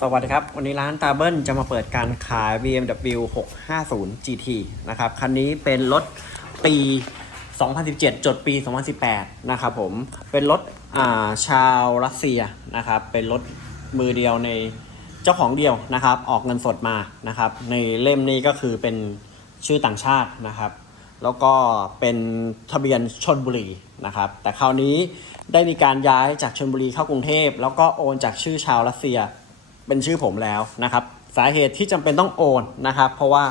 สวัสดีครับ วันนี้ร้านตาเบิลจะมาเปิดการขาย BMW 650 GT นะครับ คันนี้เป็นรถปี 2017 จดปี 2018 นะครับผม เป็นรถอ่าชาวรัสเซียนะครับ เป็นรถมือเดียวในเจ้าของเดียวนะครับ ออกเงินสดมานะครับ ในเล่มนี้ก็คือเป็นชื่อต่างชาตินะครับ แล้วก็เป็นทะเบียนชนบุรีนะครับ แต่คราวนี้ได้มีการย้ายจากชนบุรีเข้ากรุงเทพ แล้วก็โอนจากชื่อชาวรัสเซีย เป็นชื่อผมแล้วนะครับ สาเหตุที่จำเป็นต้องโอนนะครับ เพราะว่า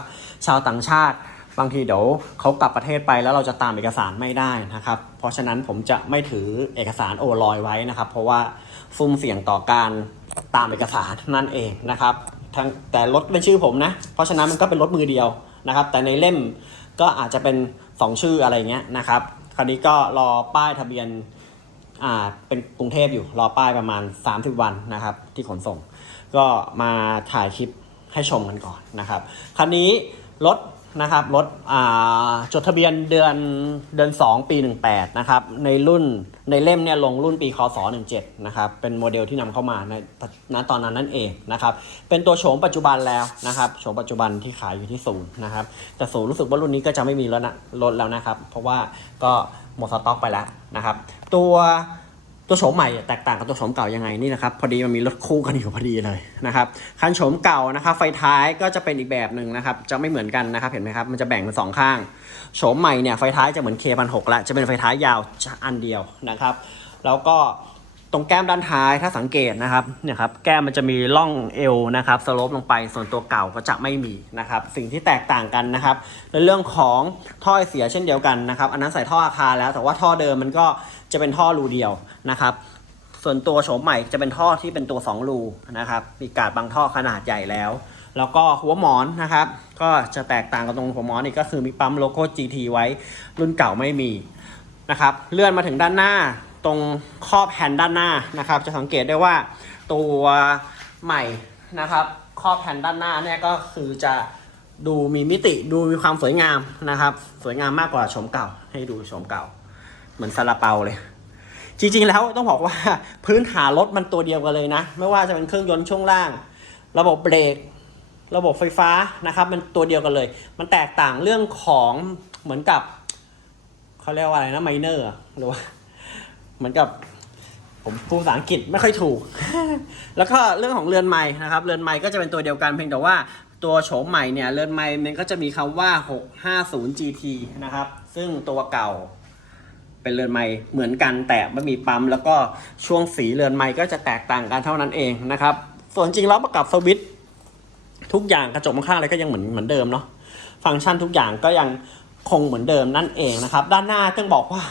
ชาวต่างชาติบางทีเดี๋ยวเขากลับประเทศไปแล้วเราจะตามเอกสารไม่ได้นะครับ เพราะฉะนั้นผมจะไม่ถือเอกสารโอลอยไว้นะครับ เพราะว่าซุ่มเสี่ยงต่อการตามเอกสารนั่นเองนะครับทั้งแต่รถเป็นชื่อผมนะ เพราะฉะนั้นมันก็เป็นรถมือเดียวนะครับ แต่ในเล่มก็อาจจะเป็น 2 ชื่ออะไรเงี้ยนะครับ คราวนี้ก็รอป้ายทะเบียนอ่าเป็นกรุงเทพอยู่รอป้ายประมาณ 30 วันนะครับที่ขนส่ง ก็มาถ่ายคลิปให้ชมกันก่อนนะครับ คันนี้รถนะครับรถจดทะเบียนเดือนเดือน 2 ปี 18 นะครับ ในรุ่นในเล่มเนี่ยลงรุ่นปีคศ17 นะครับ เป็นโมเดลที่นำเข้ามาในณตอนนั้นนั่นเองนะครับ เป็นตัวโฉมปัจจุบันแล้วนะครับโฉมปัจจุบันที่ขายอยู่ที่ศูนย์นะครับแต่ศูนย์รู้สึกว่ารุ่นนี้ก็จะไม่มีแล้วนะรถแล้วนะครับ เพราะว่าก็หมดสต็อกไปแล้วนะครับ ตัว ตัวโฉมใหม่แตกต่างกับตัวโฉมเก่ายังไงนี่นะครับพอดีมันมีรถคู่กันอยู่พอดีเลยนะครับคันโฉมเก่านะครับไฟท้ายก็จะเป็นอีกแบบหนึ่งนะครับจะไม่เหมือนกันนะครับเห็นไหมครับมันจะแบ่งเป็นสองข้างโฉมใหม่เนี่ยไฟท้ายจะเหมือน K 1 6ละจะเป็นไฟท้ายยาวอันเดียวนะครับ แล้วก็ ตรงแก้มด้านท้ายถ้าสังเกตนะครับเนี่ยครับแก้มมันจะมีร่องเอวนะครับสโลปลงไปส่วนตัวเก่าก็จะไม่มีนะครับสิ่งที่แตกต่างกันนะครับในเรื่องของท่อไอเสียเช่นเดียวกันนะครับอันนั้นใส่ท่ออาคารแล้ว แต่ว่าท่อเดิมมันก็จะเป็นท่อรูเดียวนะครับส่วนตัวโฉมใหม่จะเป็นท่อที่เป็นตัว2รูนะครับมีกาดบางท่อขนาดใหญ่แล้ว แล้วก็หัวหมอนนะครับก็จะแตกต่างกับตรงหัวหมอนอีกก็คือมีปั๊มโลโก้ GT ไว้รุ่นเก่าไม่มีนะครับเลื่อนมาถึงด้านหน้า ตรงครอบแฮนด์ด้านหน้านะครับ จะสังเกตได้ว่าตัวใหม่นะครับครอบแฮนด์ด้านหน้าเนี่ยก็คือจะดูมีมิติดูมีความสวยงามนะครับ สวยงามมากกว่าโฉมเก่า ให้ดูโฉมเก่า เหมือนซาลาเปาเลย จริงๆแล้วต้องบอกว่าพื้นฐานรถมันตัวเดียวกันเลยนะ ไม่ว่าจะเป็นเครื่องยนต์ช่วงล่าง ระบบเบรก ระบบไฟฟ้านะครับ มันตัวเดียวกันเลย มันแตกต่างเรื่องของเหมือนกับเขาเรียกว่าอะไรนะไมเนอร์หรือว่า เหมือนกับ ผมพูดภาษาอังกฤษไม่ค่อยถูก แล้วก็เรื่องของเรือนไม้นะครับ เรือนไม้ก็จะเป็นตัวเดียวกันเพียงแต่ว่าตัวโฉมใหม่เนี่ยเรือนไม้มันก็จะมีคำว่า 650 GT นะครับ ซึ่งตัวเก่าเป็นเรือนไม้เหมือนกันแต่ไม่มีปั๊ม แล้วก็ช่วงสีเรือนไม้ก็จะแตกต่างกันเท่านั้นเองนะครับ ส่วนจริงแล้วประกับสวิตทุกอย่างกระจกข้างอะไรก็ยังเหมือนเหมือนเดิมเนาะฟังก์ชันทุกอย่างก็ยัง คงเหมือนเดิมนั่นเองนะครับ ด้านหน้าต้องบอกว่า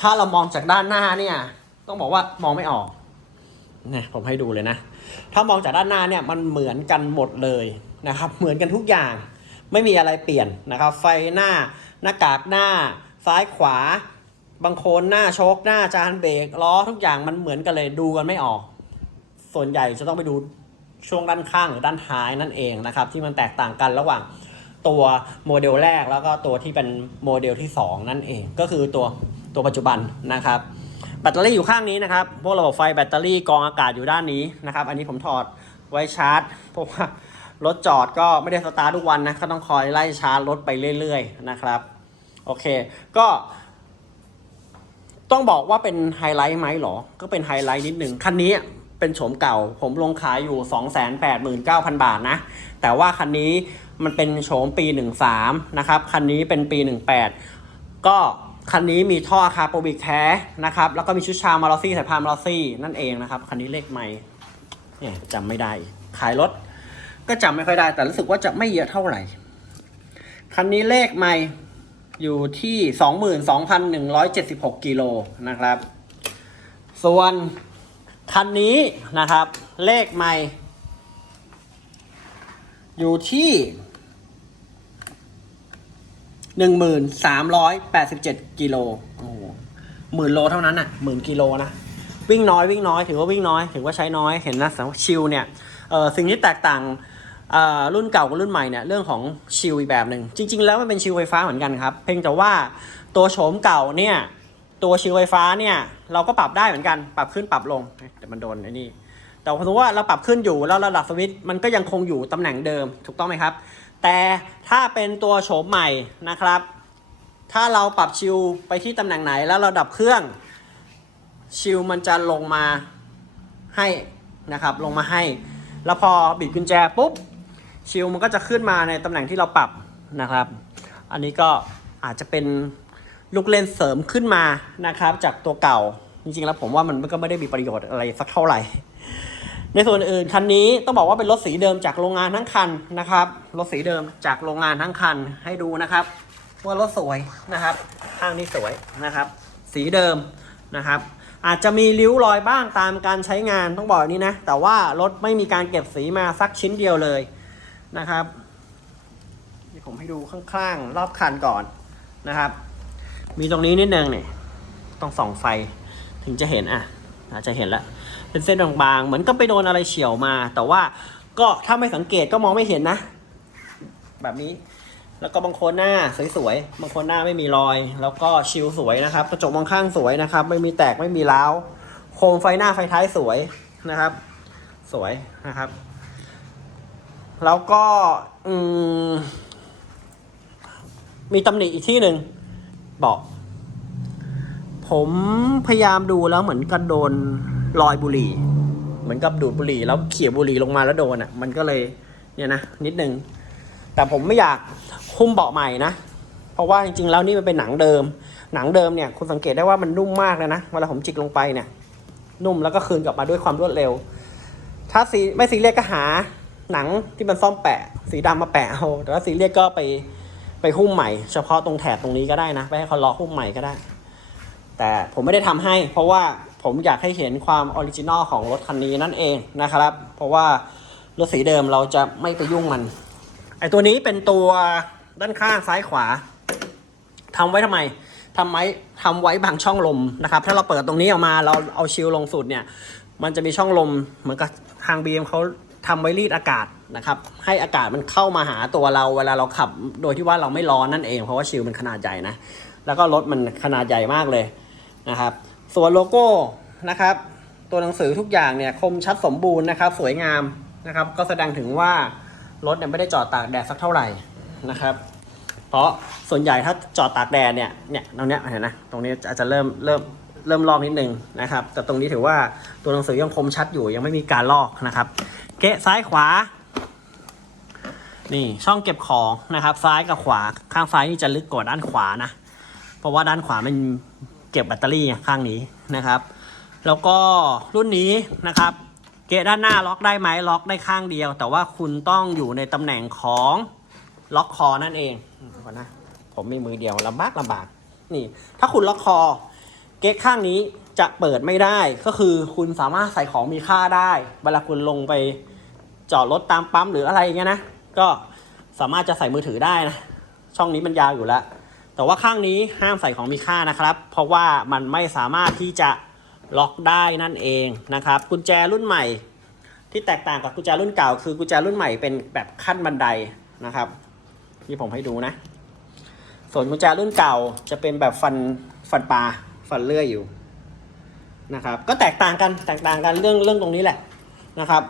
ถ้าเรามองจากด้านหน้าเนี่ย ต้องบอกว่ามองไม่ออกนี่ยผมให้ดูเลยนะ ถ้ามองจากด้านหน้าเนี่ยมันเหมือนกันหมดเลยนะครับ เหมือนกันทุกอย่างไม่มีอะไรเปลี่ยนนะครับ ไฟหน้าหน้ากากหน้า ซ้ายขวา บางโคนหน้าโชคหน้าจานเบรกล้อทุกอย่างมันเหมือนกันเลยดูกันไม่ออก ส่วนใหญ่จะต้องไปดูช่วงด้านข้างหรือด้านท้ายนั่นเองนะครับ ที่มันแตกต่างกันระหว่าง ตัวโมเดลแรกแล้วก็ตัวที่เป็นโมเดลที่ 2 นั่นเองก็คือตัวตัวปัจจุบันนะครับ แบตเตอรี่อยู่ข้างนี้นะครับ พวกระบบไฟแบตเตอรี่กองอากาศอยู่ด้านนี้นะครับ อันนี้ผมถอดไว้ชาร์จเพราะว่ารถจอดก็ไม่ได้สตาร์ททุกวันนะก็ต้องคอยไล่ชาร์จรถไปเรื่อยๆนะครับโอเค ก็ต้องบอกว่าเป็นไฮไลท์ไหมหรอ ก็เป็นไฮไลท์นิดหนึ่งคันนี้เป็นโฉมเก่า ผมลงขายอยู่ 289,000 บาทนะ แต่ว่าคันนี้ มันเป็นโฉมปี 13 นะครับ คันนี้เป็นปี 18 ก็คันนี้มีท่อคาร์โปบิกแท้นะครับ แล้วก็มีชุดชามารอซี่สายพานมารอซี่นั่นเองนะครับ คันนี้เลขไม่เนี่ยจำไม่ได้ ขายรถก็จำไม่ค่อยได้ แต่รู้สึกว่าจะไม่เยอะเท่าไหร่ คันนี้เลขไม่อยู่ที่ 22,176กิโลนะครับ ส่วนคันนี้นะครับ เลขไม่ อยู่ที่ 1,387กิโลโอ้โหหมื่นโลเท่านั้นน่ะหมื่นกิโลนะวิ่งน้อยวิ่งน้อยถือว่าวิ่งน้อยถือว่าใช้น้อยเห็นนะสำหรับชิลเนี่ยเออสิ่งที่แตกต่างเอ่อรุ่นเก่ากับรุ่นใหม่เนี่ยเรื่องของชิลอีกแบบหนึ่งจริง ๆ แล้วมันเป็นชิลไฟฟ้าเหมือนกันครับ เพียงแต่ว่าตัวโฉมเก่าเนี่ยตัวชิลไฟฟ้าเนี่ยเราก็ปรับได้เหมือนกันปรับขึ้นปรับลงแต่มันโดนไอ้นี่แต่พอสมมติว่าเราปรับขึ้นอยู่แล้วระดับสวิตช์มันก็ยังคงอยู่ตำแหน่งเดิมถูกต้องไหมครับ แต่ถ้าเป็นตัวโฉมใหม่นะครับ ถ้าเราปรับชิลไปที่ตำแหน่งไหนแล้วเราดับเครื่อง ชิลมันจะลงมาให้นะครับ ลงมาให้ แล้วพอบิดกุญแจปุ๊บชิลมันก็จะขึ้นมาในตำแหน่งที่เราปรับนะครับ อันนี้ก็อาจจะเป็นลูกเล่นเสริมขึ้นมานะครับ จากตัวเก่า จริงๆแล้วผมว่ามันก็ไม่ได้มีประโยชน์อะไรสักเท่าไหร่ ในส่วนอื่นคันนี้ต้องบอกว่าเป็นรถสีเดิมจากโรงงานทั้งคันนะครับรถสีเดิมจากโรงงานทั้งคันให้ดูนะครับ ว่ารถสวยนะครับข้างนี้สวยนะครับ สีเดิมนะครับ อาจจะมีริ้วรอยบ้างตามการใช้งานต้องบอกนี้นะ แต่ว่ารถไม่มีการเก็บสีมาสักชิ้นเดียวเลยนะครับเดี๋ยวผมให้ดูข้างๆ รอบคันก่อนนะครับ มีตรงนี้นิดนึงเนี่ยต้องส่องไฟถึงจะเห็นอะ อาจจะเห็นแล้วเป็นเส้นบางๆ เหมือนก็ไปโดนอะไรเฉียวมา แต่ว่าก็ถ้าไม่สังเกตก็มองไม่เห็นนะ แบบนี้ แล้วก็บางคนหน้าสวยๆบางคนหน้าไม่มีรอย แล้วก็ชิลสวยนะครับ กระจกมองข้างสวยนะครับ ไม่มีแตกไม่มีร้าวโคมไฟหน้าไฟท้ายสวยนะครับ สวยนะครับ แล้วก็อืมมีตำหนิอีกที่หนึ่งเบอก ผมพยายามดูแล้วเหมือนกับโดนรอยบุหรี่ เหมือนกับดูดบุหรี่แล้วเขี่ยบุหรี่ลงมาแล้วโดนอะ มันก็เลยเนี่ยนะนิดนึง แต่ผมไม่อยากหุ้มเบาะใหม่นะ เพราะว่าจริงๆแล้วนี่มันเป็นหนังเดิม หนังเดิมเนี่ยคุณสังเกตได้ว่ามันนุ่มมากเลยนะเวลาผมจิกลงไปเนี่ย นุ่มแล้วก็คืนกลับมาด้วยความรวดเร็ว ถ้าสีไม่ซีเรียสก็หาหนังที่มันซ่อมแปะ สีดำมาแปะเอาแต่ว่าซีเรียสก็ไปไปหุ้มใหม่ เฉพาะตรงแถบตรงนี้ก็ได้นะไปให้เขาล็อกหุ้มใหม่ก็ได้ แต่ผมไม่ได้ทำให้ เพราะว่าผมอยากให้เห็นความออริจินอลของรถคันนี้นั่นเองนะครับ เพราะว่ารถสีเดิมเราจะไม่ไปยุ่งมัน ไอตัวนี้เป็นตัวด้านข้างซ้ายขวาทำไว้ทำไมทำไว้ทำไว้บางช่องลมนะครับ ถ้าเราเปิดตรงนี้ออกมาเราเอาชิลลงสุดเนี่ย มันจะมีช่องลมเหมือนกับทางบีมเขาทำไว้รีดอากาศนะครับให้อากาศมันเข้ามาหาตัวเราเวลาเราขับ โดยที่ว่าเราไม่ร้อนนั่นเองเพราะว่าชิลมันขนาดใหญ่นะแล้วก็รถมันขนาดใหญ่มากเลย นะครับ ส่วนโลโก้นะครับ ตัวหนังสือทุกอย่างเนี่ยคมชัดสมบูรณ์นะครับ สวยงามนะครับ ก็แสดงถึงว่ารถเนี่ยไม่ได้จอดตากแดดสักเท่าไหร่นะครับ เพราะส่วนใหญ่ถ้าจอดตากแดดเนี่ยเนี่ยตรงเนี้ยเห็นนะตรงนี้อาจจะเริ่มเริ่มเริ่มลอกนิดนึงนะครับ แต่ตรงนี้ถือว่าตัวหนังสือยังคมชัดอยู่ยังไม่มีการลอกนะครับเกะซ้ายขวา นี่ช่องเก็บของนะครับ ซ้ายกับขวาข้างซ้ายนี่จะลึกกว่าด้านขวานะ เพราะว่าด้านขวามัน ก็บแบตเตอรี่ข้างนี้นะครับ แล้วก็รุ่นนี้นะครับ เกะด้านหน้าล็อกได้ไหมล็อกได้ข้างเดียว แต่ว่าคุณต้องอยู่ในตำแหน่งของล็อกคอนั่นเองก่อนนะผมมีมือเดียวลำบากลำบากนี่ ถ้าคุณล็อกคอ เกะข้างนี้จะเปิดไม่ได้ก็คือคุณสามารถใส่ของมีค่าได้ เวลาคุณลงไปจอดรถตามปั๊มหรืออะไรอย่างเงี้ยนะก็สามารถจะใส่มือถือได้นะช่องนี้มันยาวอยู่แล้ว แต่ว่าข้างนี้ห้ามใส่ของมีค่านะครับ เพราะว่ามันไม่สามารถที่จะล็อกได้นั่นเองนะครับ กุญแจรุ่นใหม่ ที่แตกต่างกับกุญแจรุ่นเก่า คือกุญแจรุ่นใหม่เป็นแบบขั้นบันไดนะครับที่ผมให้ดูนะ ส่วนกุญแจรุ่นเก่าจะเป็นแบบฟันฟันปลาฟันเลื่อยอยู่นะครับ ก็แตกต่างกันแตกต่างกันเรื่องเรื่องตรงนี้แหละนะครับ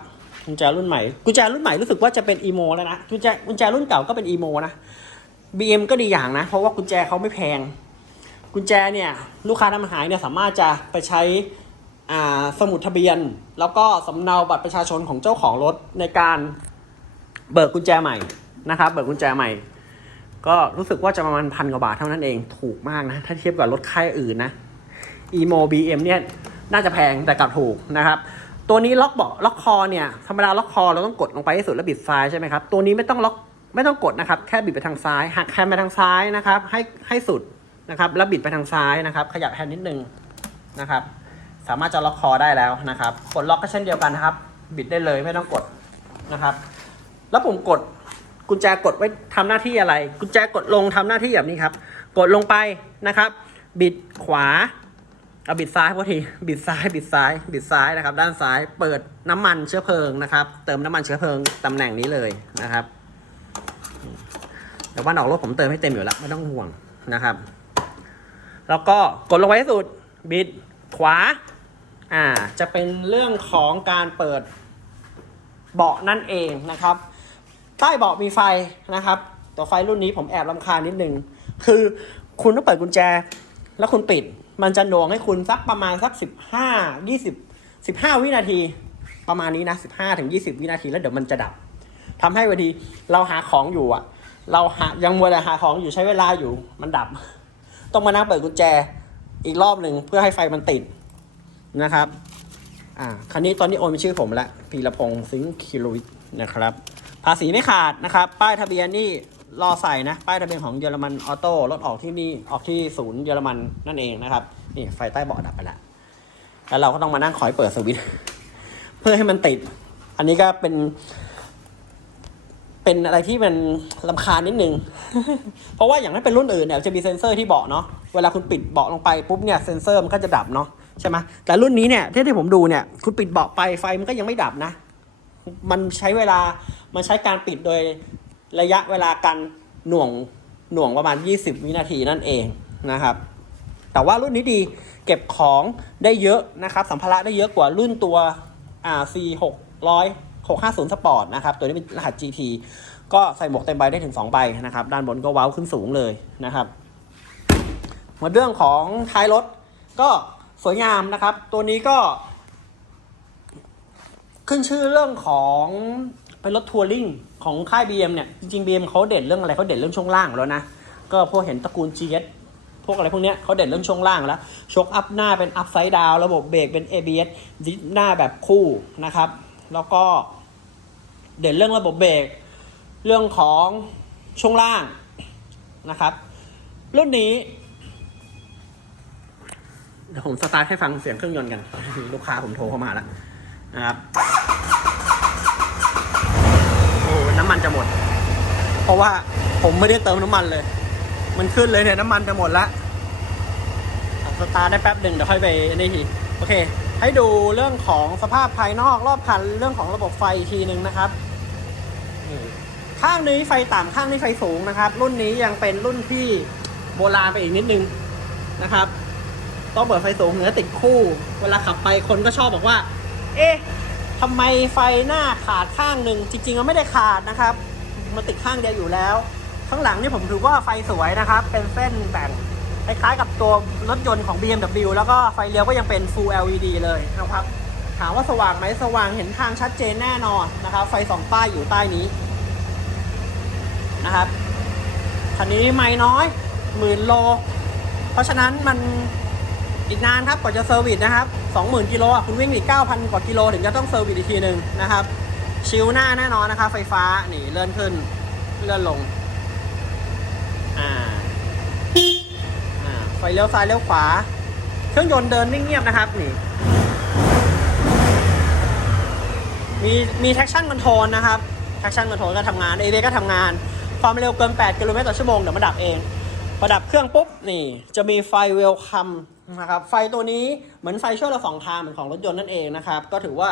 กุญแจรุ่นใหม่กุญแจรุ่นใหม่รู้สึกว่าจะเป็นอีโมแล้วนะกุญแจกุญแจรุ่นเก่าก็เป็นอีโมนะ BM ก็ดีอย่างนะ เพราะว่ากุญแจเขาไม่แพง กุญแจเนี่ยลูกค้าทำหายเนี่ยสามารถจะไปใช้สมุดทะเบียน แล้วก็สำเนาบัตรประชาชนของเจ้าของรถในการเบิกกุญแจใหม่นะครับ เบิกกุญแจใหม่ ก็รู้สึกว่าจะประมาณพันกว่าบาทเท่านั้นเองถูกมากนะ ถ้าเทียบกับรถค่ายอื่นนะ emo BM เนี่ยน่าจะแพงแต่กลับถูกนะครับตัวนี้ล็อกเบาะล็อกคอเนี่ยธรรมดาล็อกคอเราต้องกดลงไปให้สุดแล้วบิดซ้ายใช่ไหมครับตัวนี้ไม่ต้องล็อก ไม่ต้องกดนะครับ แค่บิดไปทางซ้าย หักแฮนด์ไปทางซ้ายนะครับ ให้ให้สุดนะครับ แล้วบิดไปทางซ้ายนะครับ ขยับแฮนด์นิดนึงนะครับ สามารถจะล็อกคอได้แล้วนะครับกดล็อกก็เช่นเดียวกันนะครับ บิดได้เลยไม่ต้องกดนะครับ แล้วผมกดกุญแจกดไว้ทำหน้าที่อะไร กุญแจกดลงทำหน้าที่แบบนี้ครับ กดลงไปนะครับ บิดขวาเอาบิดซ้ายพอทีบิดซ้ายบิดซ้าย บิดซ้ายนะครับ ด้านซ้ายเปิดน้ำมันเชื้อเพลิงนะครับ เติมน้ำมันเชื้อเพลิงตำแหน่งนี้เลยนะครับ แต่ว่าดอกรถผมเติมให้เต็มอยู่แล้วไม่ต้องห่วงนะครับ แล้วก็กดลงไว้สุดบิดขวา อ่า จะเป็นเรื่องของการเปิดเบาะนั่นเองนะครับ ใต้เบาะมีไฟนะครับตัวไฟรุ่นนี้ผมแอบลำคาญนิดนึง คือคุณต้องเปิดกุญแจ แล้วคุณปิด มันจะหน่วงให้คุณสักประมาณสักสิบห้ายี่สิบสิบห้าวินาที ประมาณนี้นะสิบห้าถึงยี่สิบวินาทีแล้วเดี๋ยวมันจะดับทำให้วันทีเราหาของอยู่อะ เราหายังมัวแต่หาของอยู่ใช้เวลาอยู่มันดับ ต้องมานั่งเปิดกุญแจอีกรอบหนึ่งเพื่อให้ไฟมันติดนะครับ อ่าคันนี้ตอนนี้โอนเป็นชื่อผมละพีรพงศ์ซิงค์คิโลวิทนะครับ ภาษีไม่ขาดนะครับ ป้ายทะเบียนนี่รอใส่นะ ป้ายทะเบียนของเยอรมันออโต้รถออกที่นี่ออกที่ศูนย์เยอรมันนั่นเองนะครับ นี่ไฟใต้เบาะดับไปละแล้วเราก็ต้องมานั่งคอยเปิดสวิตช์เพื่อให้มันติด อันนี้ก็เป็น เป็นอะไรที่มันลำคาญนิดนึง เพราะว่าอย่างนั้นเป็นรุ่นอื่นเนี่ยจะมีเซ็นเซอร์ที่เบาะเนาะ เวลาคุณปิดเบาะลงไปปุ๊บเนี่ยเซ็นเซอร์มันก็จะดับเนาะใช่ไหมแต่รุ่นนี้เนี่ยที่ที่ผมดูเนี่ยคุณปิดเบาะไปไฟมันก็ยังไม่ดับนะ มันใช้เวลา มันใช้การปิดโดยระยะเวลาการหน่วงหน่วงประมาณ 20 วินาทีนั่นเองนะครับ แต่ว่ารุ่นนี้ดีเก็บของได้เยอะนะครับ สัมภาระได้เยอะกว่ารุ่นตัวอ่า C 600 650 Sport นะครับ ตัวนี้เป็นรหัส GT ก็ใส่หมวกเต็มใบได้ถึง 2 ใบนะครับ ด้านบนก็เว้าขึ้นสูงเลยนะครับมาเรื่องของท้ายรถก็สวยงามนะครับ ตัวนี้ก็ ขึ้นชื่อเรื่องของเป็นรถทัวริงของค่าย BM เนี่ย จริงๆ BM เขาเด่นเรื่องอะไรเขาเด่นเรื่องช่วงล่างแล้วนะ ก็พวกเห็นตระกูล GS พวกอะไรพวกเนี้ยเขาเด่นเรื่องช่วงล่างแล้วชกอัพหน้าเป็นอัพไซด์ดาว ระบบเบรกเป็น ABS ดิสหน้าแบบคู่นะครับ แล้วก็ เด่นเรื่องระบบเบรกเรื่องของช่วงล่างนะครับ รุ่นนี้เดี๋ยวผมสตาร์ทให้ฟังเสียงเครื่องยนต์กัน ลูกค้าผมโทรเข้ามาแล้วนะครับโอ้น้ำมันจะหมด เพราะว่าผมไม่ได้เติมน้ำมันเลย มันขึ้นเลยเนี่ยน้ำมันจะหมดละสตาร์ทได้แป๊บหนึ่งเดี๋ยวค่อยไปนี่ทีโอเค ให้ดูเรื่องของสภาพภายนอกรอบคันเรื่องของระบบไฟอีกทีหนึ่งนะครับ นี่ข้างนี้ไฟต่ำข้างนี้ไฟสูงนะครับ รุ่นนี้ยังเป็นรุ่นที่โบราณไปอีกนิดนึงนะครับ ต้องเปิดไฟสูงเหนือติดคู่ เวลาขับไปคนก็ชอบบอกว่า เอ๊ะทำไมไฟหน้าขาดข้างหนึ่งจริงๆมันไม่ได้ขาดนะครับ มันติดข้างเดียวอยู่แล้ว ข้างหลังนี่ผมถือว่าไฟสวยนะครับ เป็นเส้นแบ่งคล้ายๆกับตัวรถยนต์ของ BMW แล้วก็ไฟเลี้ยวก็ยังเป็น Full LED เลยนะครับ ถามว่าสว่างไหมสว่างเห็นทางชัดเจนแน่นอนนะครับ ไฟสองป้ายอยู่ใต้นี้นะครับคันนี้ไม่น้อยหมื่นโล เพราะฉะนั้นมันอีกนานครับกว่าจะเซอร์วิสนะครับ20,000กิโลคุณวิ่งอีก9,000 กว่ากิโลถึงจะต้องเซอร์วิสอีกทีหนึ่งนะครับ ชิลหน้าแน่นอนนะครับไฟฟ้านี่เลื่อนขึ้นเลื่อนลงอ่าอ่าไฟเลี้ยวซ้ายเลี้ยวขวา เครื่องยนต์เดินนิ่งเงียบนะครับนี่ มีมี traction control นะครับ traction control ก็ทำงาน AV ก็ทำงาน ความเร็วเกิน 8 กิโลเมตรต่อชั่วโมงเดี๋ยวมาดับเองพอดับเครื่องปุ๊บนี่ จะมีไฟเวลคัมนะครับ ไฟตัวนี้เหมือนไฟช่วยเราสองทางเหมือนของรถยนต์นั่นเองนะครับ ก็ถือว่า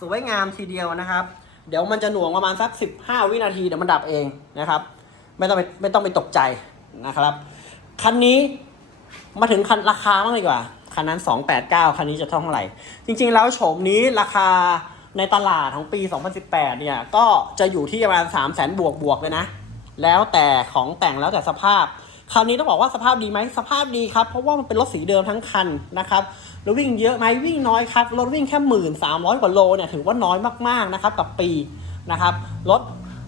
สวยงามทีเดียวนะครับ เดี๋ยวมันจะหน่วงประมาณสัก 15 วินาทีเดี๋ยวมันดับเองนะครับ ไม่ต้องไปไม่ต้องไปตกใจนะครับ คันนี้มาถึงคันราคาบ้างดีกว่า คันนั้น 289 คันนี้จะเท่าไหร่ จริงๆแล้วโฉมนี้ราคา ในตลาดของปี 2018 เนี่ย ก็จะอยู่ที่ประมาณ 3 0 0 0 0 0บวกบวกๆเลยนะ แล้วแต่ของแต่งแล้วแต่สภาพ คราวนี้ต้องบอกว่าสภาพดีไหมสภาพดีครับ เพราะว่ามันเป็นรถสีเดิมทั้งคันนะครับแล้ววิ่งเยอะไหมวิ่งน้อยครับ รถวิ่งแค่หมื่นสามร้อยกว่าโลเนี่ยถือว่าน้อยมากๆนะครับกับปีนะครับ รถ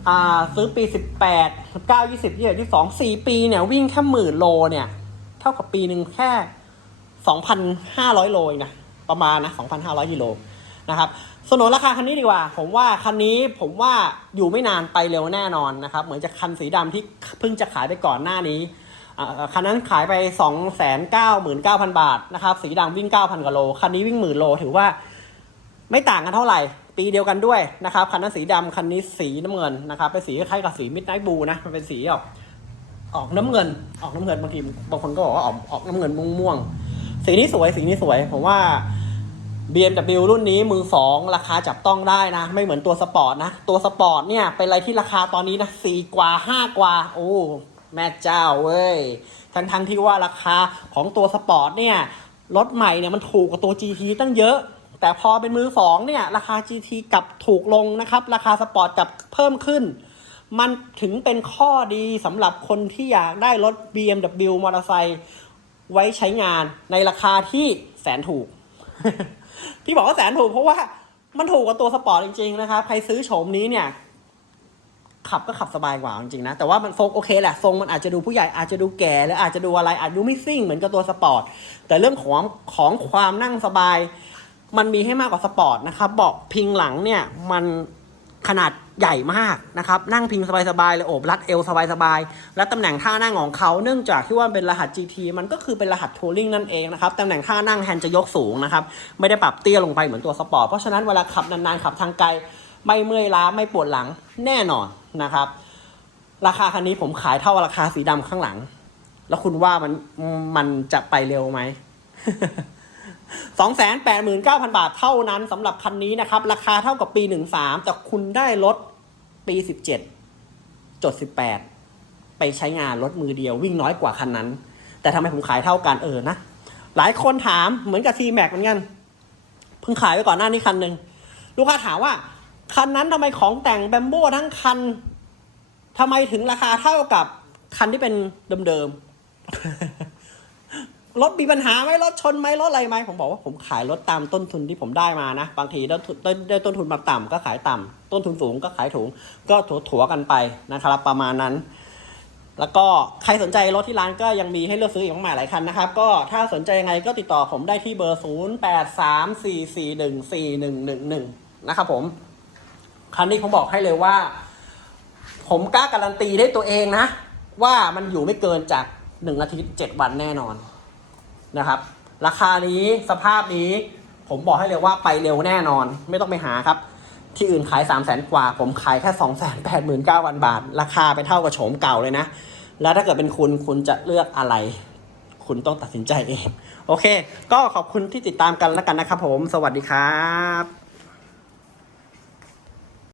อ่าซื้อปี 18 19 20 21 22 4 ปีเนี่ยวิ่งแค่หมื่นโลเนี่ยเท่ากับปีหนึ่งแค่ 2,500 โลนะประมาณนะ 2,500กิโล นะครับสนนราคาคันนี้ดีกว่า ผมว่าคันนี้ผมว่าอยู่ไม่นานไปเร็วแน่นอนนะครับ เหมือนจะคันสีดำที่เพิ่งจะขายไปก่อนหน้านี้คันนั้นขายไป 299,000 บาทนะครับ สีดำวิ่ง 9,000กว่าโล คันนี้วิ่งหมื่นโล ถือว่าไม่ต่างกันเท่าไหร่ ปีเดียวกันด้วยนะครับ คันนั้นสีดำคันนี้สีน้ำเงินนะครับ เป็นสีคล้ายกับสีมิดไนท์บูนะ มันเป็นสีออกออกน้ำเงิน ออกน้ำเงินบางทีบางคนก็บอกว่าออกออกน้ำเงินม่วงๆ สีนี้สวย สีนี้สวย ผมว่า BMW รุ่นนี้มือสองราคาจับต้องได้นะ ไม่เหมือนตัวสปอร์ตนะ ตัวสปอร์ตเนี่ย เป็นอะไรที่ราคาตอนนี้นะสี่กว่าห้ากว่า โอ้ แม่เจ้าเว้ย ทั้งทั้งที่ว่าราคาของตัวสปอร์ตเนี่ย รถใหม่เนี่ยมันถูกกว่าตัว GT ตั้งเยอะ แต่พอเป็นมือสองเนี่ย ราคา GT กับถูกลงนะครับ ราคาสปอร์ตกับเพิ่มขึ้น มันถึงเป็นข้อดีสำหรับคนที่อยากได้รถ BMW มอเตอร์ไซค์ไว้ใช้งานในราคาที่แสนถูก ที่บอกว่าแสนถูกเพราะว่ามันถูกกว่าตัวสปอร์ตจริงๆนะครับใครซื้อโฉมนี้เนี่ย ขับก็ขับสบายกว่าจริงๆนะ แต่ว่ามันทรงโอเคแหละทรงมันอาจจะดูผู้ใหญ่อาจจะดูแก่หรืออาจจะดูอะไรอาจดูไม่ซิ่งเหมือนกับตัวสปอร์ตแต่เรื่องของของความนั่งสบาย มันมีให้มากกว่าสปอร์ตนะครับเบาะพิงหลังเนี่ยมัน ขนาดใหญ่มากนะครับ นั่งพิงสบายๆเลยโอบรัดเอวสบายๆ และตำแหน่งท่านั่งของเขาเนื่องจากที่ว่าเป็นรหัส GT มันก็คือเป็นรหัสทัวริงนั่นเองนะครับตำแหน่งท่านั่งแฮนด์จะยกสูงนะครับ ไม่ได้ปรับเตี้ยลงไปเหมือนตัวสปอร์ต เพราะฉะนั้นเวลาขับนานๆ ขับทางไกล ไม่เมื่อยล้าไม่ปวดหลังแน่นอนนะครับ ราคาคันนี้ผมขายเท่าราคาสีดำข้างหลัง แล้วคุณว่ามันมันจะไปเร็วไหม สองแสนแปดหมื่นเก้าพันบาทเท่านั้นสำหรับคันนี้นะครับ ราคาเท่ากับปีหนึ่งสามแต่คุณได้รถปีสิบเจ็ดจดสิบแปดไปใช้งานรถมือเดียววิ่งน้อยกว่าคันนั้น แต่ทำไมผมขายเท่ากันเออนะ หลายคนถามเหมือนกับทีแม็กเหมือนกันเพิ่งขายไปก่อนหน้านี้คันหนึ่งลูกค้าถามว่า คันนั้นทำไมของแต่งแบมโบ้ทั้งคันทำไมถึงราคาเท่ากับคันที่เป็นเดิมๆ รถมีปัญหาไหมรถชนไหมรถอะไรไหมผมบอกว่าผมขายรถตามต้นทุนที่ผมได้มานะ บางทีได้ต้นทุนมาต่ำก็ขายต่ำต้นทุนสูงก็ขายถุงก็ถัวๆกันไปนะครับประมาณนั้น แล้วก็ใครสนใจรถที่ร้านก็ยังมีให้เลือกซื้ออีกมากมายหลายคันนะครับ ก็ถ้าสนใจยังไงก็ติดต่อผมได้ที่เบอร์ 0 8 3 4 4 1 4 1 1 1 นะครับผม คันนี้ผมบอกให้เลยว่า ผมกล้าการันตีได้ตัวเองนะ ว่ามันอยู่ไม่เกินจากหนึ่งอาทิตย์เจ็ดวันแน่นอน นะครับ ราคานี้สภาพนี้ผมบอกให้เลยว่าไปเร็วแน่นอน ไม่ต้องไปหาครับ ที่อื่นขาย 3 0 0แสนกว่า ผมขายแค่2 8 9 0 0 0 บาท ราคาไปเท่ากับโฉมเก่าเลยนะ แล้วถ้าเกิดเป็นคุณคุณจะเลือกอะไร คุณต้องตัดสินใจเอง โอเค ก็ขอบคุณที่ติดตามกันแล้วกันนะครับผม สวัสดีครับ